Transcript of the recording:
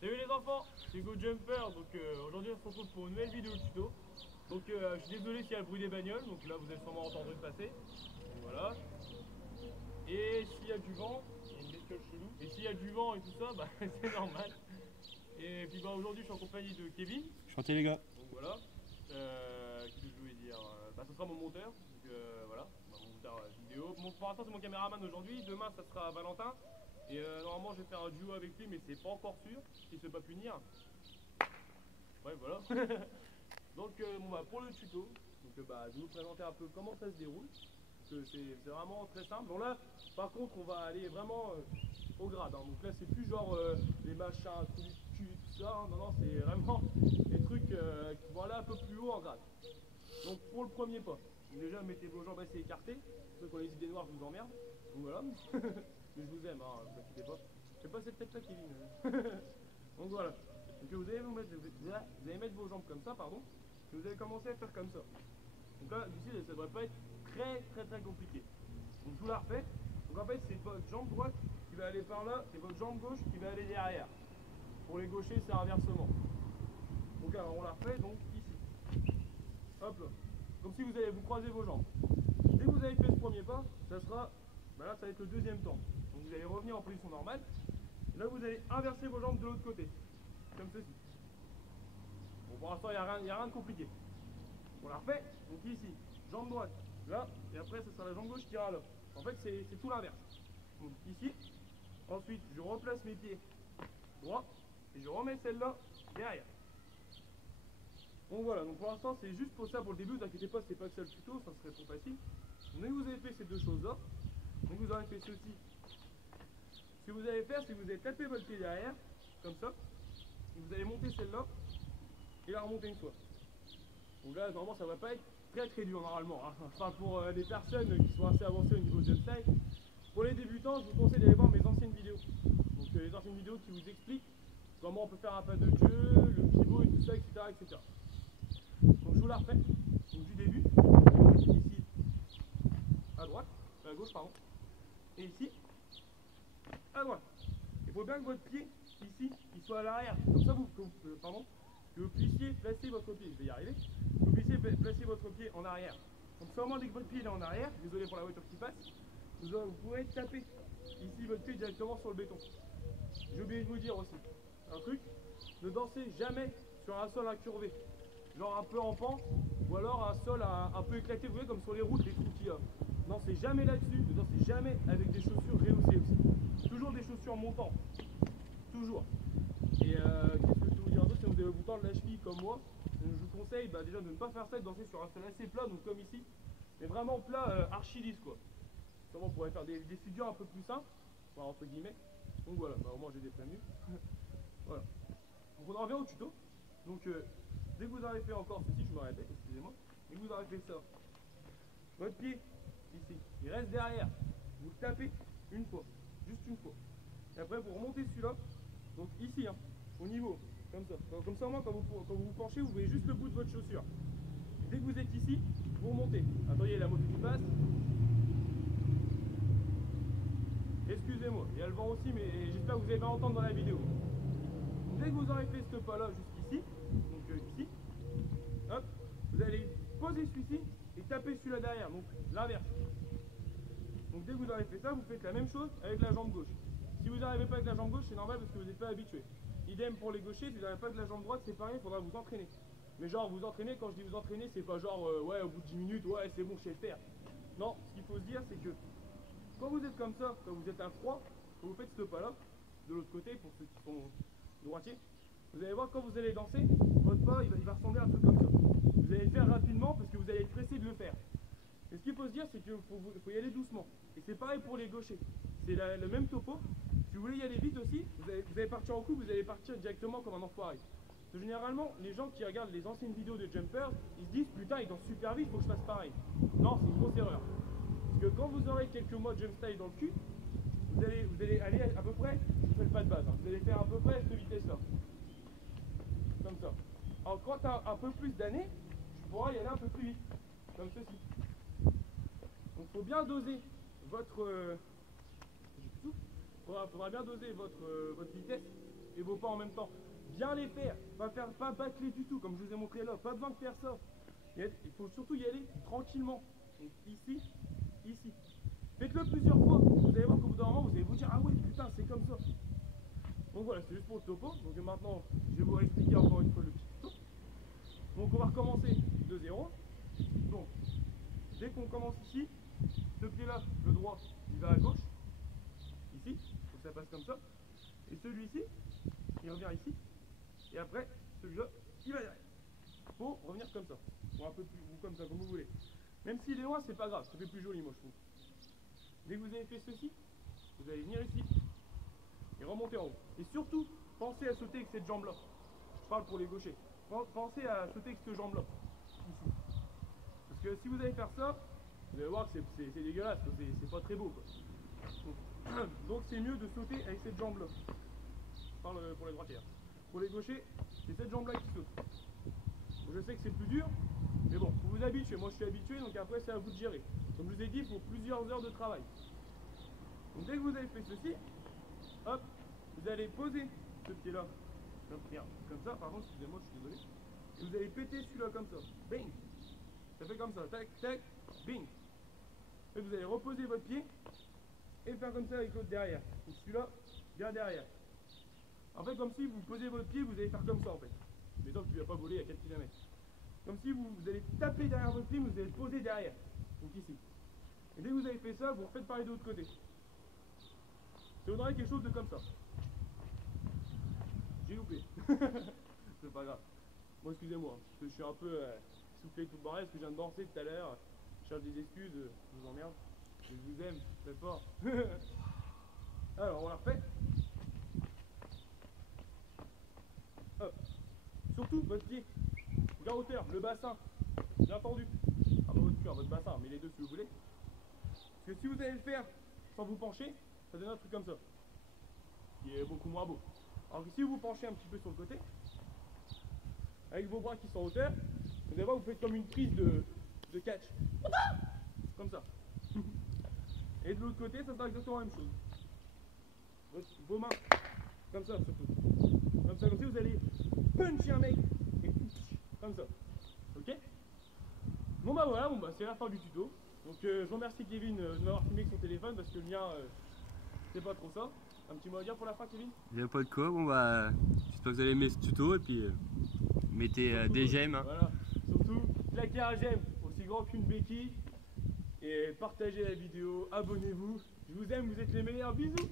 Salut les enfants, c'est GoJumper. Donc aujourd'hui on se retrouve pour une nouvelle vidéo tuto. Donc je suis désolé s'il y a le bruit des bagnoles, donc là vous allez sûrement entendre une passer. Donc voilà. Et s'il y a du vent, il y a une bestiole chelou. Et s'il y a du vent et tout ça, bah c'est normal. Et puis bah aujourd'hui je suis en compagnie de Kevin. Chantier les gars. Donc voilà. Qu'est-ce que je voulais dire, bah ce sera mon monteur. Donc voilà, bah, mon monteur vidéo. Bon, pour l'instant c'est mon caméraman aujourd'hui. Demain ça sera Valentin. Et normalement je vais faire un duo avec lui, mais c'est pas encore sûr, s'il se fait pas punir. Ouais voilà. Donc bon, bah, pour le tuto, donc, bah, je vais vous présenter un peu comment ça se déroule. C'est vraiment très simple. Bon là par contre on va aller vraiment au grade, hein. Donc là c'est plus genre les machins, trous du cul, tout ça, hein. Non non, c'est vraiment des trucs qui vont aller un peu plus haut en grade. Donc pour le premier pas, déjà mettez vos jambes assez écartées. Ceux qui ont les idées noires, je vous emmerde. Donc voilà. Mais je vous aime, hein, ne vous inquiétez pas. Fais pas cette tête là, Kevin. Donc voilà. Donc vous allez vous allez mettre vos jambes comme ça, pardon. Et vous allez commencer à faire comme ça. Donc là, d'ici, ça devrait pas être très compliqué. Donc je vous la refais. Donc en fait, c'est votre jambe droite qui va aller par là, et votre jambe gauche qui va aller derrière. Pour les gauchers, c'est inversement. Donc alors on la refait donc ici. Hop là. Comme si vous allez vous croiser vos jambes. Dès que vous avez fait ce premier pas, ça sera, bah là ça va être le deuxième temps. Donc vous allez revenir en position normale. Là vous allez inverser vos jambes de l'autre côté. Comme ceci. Bon, pour l'instant il n'y a rien de compliqué. On la refait. Donc ici, jambe droite, là, et après ce sera la jambe gauche qui ira là. En fait c'est tout l'inverse. Donc ici, ensuite je replace mes pieds droits et je remets celle-là derrière. Donc voilà, donc pour l'instant c'est juste pour ça pour le début, vous inquiétez pas, c'est pas que ça le tuto, ça serait trop facile. Donc dès que vous avez fait ces deux choses là, donc vous aurez fait ceci. Ce que vous allez faire, c'est que vous allez taper votre pied derrière, comme ça, et vous allez monter celle-là, et la remonter une fois. Donc là, normalement, ça va pas être très dur normalement, hein. Enfin pour les personnes qui sont assez avancées au niveau de jump style. Pour les débutants, je vous conseille d'aller voir mes anciennes vidéos. Donc les anciennes vidéos qui vous expliquent comment on peut faire un pas de Dieu, le pivot et tout ça, etc. Donc je vous la refais, donc du début, ici à droite, à gauche pardon, et ici à droite. Il faut bien que votre pied ici, il soit à l'arrière, comme ça que vous puissiez placer votre pied, je vais y arriver, que vous puissiez placer votre pied en arrière. Donc seulement dès que votre pied est en arrière, désolé pour la voiture qui passe, vous pourrez taper ici votre pied directement sur le béton. J'ai oublié de vous dire aussi un truc, ne dansez jamais sur un sol incurvé. Genre un peu en pente, ou alors un sol un peu éclaté, vous voyez, comme sur les routes, les trous qu'il y a. Non, c'est jamais là-dessus, ne dansez jamais avec des chaussures rehaussées aussi. Toujours des chaussures montantes. Toujours. Et qu'est-ce que je peux vous dire d'autre? Si vous devez vous tendre la cheville comme moi, je vous conseille déjà de ne pas faire ça et de danser sur un sol assez plat, donc comme ici. Mais vraiment plat, archi lisse quoi. Comment on pourrait faire des figures un peu plus simples, enfin, entre guillemets. Donc voilà, bah, au moins j'ai des prévenus. Voilà. Donc on en revient au tuto. Donc dès que vous aurez fait encore ceci, je me répète, excusez-moi, dès que vous aurez fait ça, votre pied, ici, il reste derrière, vous tapez une fois, juste une fois. Et après vous remontez celui-là, donc ici, hein, au niveau, comme ça. Comme ça au moins quand vous penchez, vous voyez juste le bout de votre chaussure. Et dès que vous êtes ici, vous remontez. Attendez, la moto qui passe. Excusez-moi, il y a le vent aussi, mais j'espère que vous allez bien entendre dans la vidéo. Donc, dès que vous aurez fait ce pas-là jusqu'ici, donc ici, hop, vous allez poser celui-ci et taper celui-là derrière, donc l'inverse. Donc dès que vous aurez fait ça, vous faites la même chose avec la jambe gauche. Si vous n'arrivez pas avec la jambe gauche, c'est normal parce que vous n'êtes pas habitué. Idem pour les gauchers, si vous n'arrivez pas avec la jambe droite, c'est pareil, il faudra vous entraîner. Mais genre vous entraîner, quand je dis vous entraîner, c'est pas genre ouais au bout de 10 minutes, ouais c'est bon, je sais le faire. Non, ce qu'il faut se dire, c'est que quand vous êtes comme ça, quand vous êtes à froid, quand vous faites ce pas-là, de l'autre côté, pour ceux qui sont droitiers, vous allez voir quand vous allez danser, votre pas il va ressembler à un truc comme ça. Vous allez le faire rapidement parce que vous allez être pressé de le faire. Et ce qu'il faut se dire, c'est qu'il faut y aller doucement. Et c'est pareil pour les gauchers. C'est le même topo. Si vous voulez y aller vite aussi, vous allez partir en couple, vous allez partir directement comme un enfoiré. Parce que généralement, les gens qui regardent les anciennes vidéos de jumpers, ils se disent putain, ils dansent super vite, il faut que je fasse pareil. Non, c'est une grosse erreur. Parce que quand vous aurez quelques mois de jump style dans le cul, vous allez aller à peu près, je ne fais pas de base, hein, vous allez faire à peu près cette vitesse-là. Comme ça. Alors quand tu as un peu plus d'années, tu pourras y aller un peu plus vite. Comme ceci. Donc il faut bien doser votre... faudra bien doser votre vitesse et vos pas en même temps. Bien les faire, pas bâcler du tout, comme je vous ai montré là, pas besoin de faire ça. Il faut surtout y aller tranquillement. Donc ici, ici. Faites-le plusieurs fois, vous allez voir qu'au bout d'un moment, vous allez vous dire, ah ouais, putain, c'est comme ça. Donc voilà, c'est juste pour le topo. Donc maintenant, je vais vous expliquer encore une fois le petit tuto. Donc on va recommencer de 0. Donc, dès qu'on commence ici, ce pied-là, le droit, il va à gauche. Ici, donc ça passe comme ça. Et celui-ci, il revient ici. Et après, celui-là, il va derrière. Il faut revenir comme ça. Ou un peu plus, ou comme ça, comme vous voulez. Même s'il est loin, c'est pas grave, ça fait plus joli, moi je trouve. Dès que vous avez fait ceci, vous allez venir ici et remonter en haut. Et surtout, pensez à sauter avec cette jambe-là. Je parle pour les gauchers. Pensez à sauter avec cette jambe-là. Ici. Parce que si vous allez faire ça, vous allez voir que c'est dégueulasse, c'est pas très beau, quoi. Donc c'est mieux de sauter avec cette jambe-là. Je parle pour les droitiers. Pour les gauchers, c'est cette jambe-là qui saute. Je sais que c'est plus dur, mais bon, vous vous habituez. Moi je suis habitué, donc après c'est à vous de gérer. Comme je vous ai dit, il faut plusieurs heures de travail. Donc dès que vous avez fait ceci, hop, vous allez poser ce pied-là, comme ça, pardon, excusez-moi, je suis désolé. Et vous allez péter celui-là comme ça. Bing. Ça fait comme ça, tac, tac, bing. Et vous allez reposer votre pied et faire comme ça avec l'autre derrière. Donc celui-là, bien derrière. En fait, comme si vous posez votre pied, vous allez faire comme ça en fait. Mais donc tu ne vas pas voler à 4 km. Comme si vous allez taper derrière votre pied, vous allez le poser derrière. Donc ici. Et dès que vous avez fait ça, vous refaites pareil de l'autre côté. Ça donnerait quelque chose de comme ça. J'ai loupé. C'est pas grave. Bon, excusez-moi, parce que je suis un peu soufflé tout le bordel, parce que je viens de danser tout à l'heure. Je cherche des excuses, je vous emmerde. Je vous aime très fort. Alors, on la refait. Hop. Surtout, votre pied, bien hauteur, le bassin, bien tendu. Ah, pas votre cul, votre bassin, mais les deux si vous voulez. Parce que si vous allez le faire sans vous pencher, ça donne un truc comme ça. Qui est beaucoup moins beau. Alors que si vous vous penchez un petit peu sur le côté, avec vos bras qui sont en hauteur, vous allez voir, vous faites comme une prise de catch. Comme ça. Et de l'autre côté, ça sera exactement la même chose. Vos mains, comme ça surtout. Comme ça, vous allez puncher un mec et comme ça. Ok? Bon bah voilà, c'est la fin du tuto. Donc je remercie Kevin de m'avoir filmé avec son téléphone parce que le mien, c'est pas trop ça. Un petit mot à dire pour la fin, Kevin? Il n'y a pas de quoi, bon bah j'espère que vous allez aimer ce tuto et puis mettez surtout, des j'aime. Hein. Voilà, surtout claquez un j'aime aussi grand qu'une béquille et partagez la vidéo, abonnez-vous. Je vous aime, vous êtes les meilleurs, bisous.